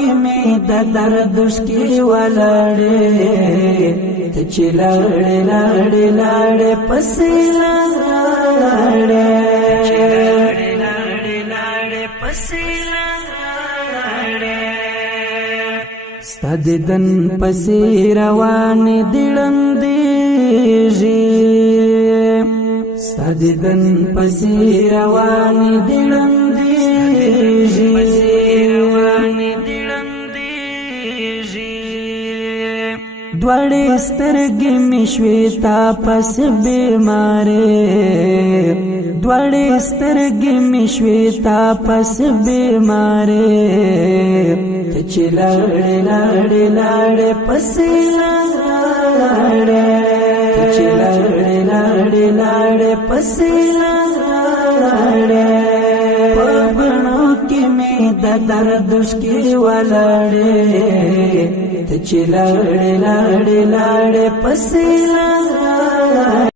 کی می د دردش کی ولاړې ته چې لاړې لاړې لاړې پسې لاړې ستا دیدن پسې روان دیړندېږي ستا دیدن پسې روان دیړندېږي دوړې سترګې مې شوې تا پس بیمارې دوړې سترګې مې شوې تا پس بیمارې ته چې لاړې لاړې لاړې پسې لاړې ته چې لاړې لاړې لاړې پسې لاړې په بڼو کې مې د دردش کې ولاړې ته چې لاړې لاړې لاړې پسې لاړې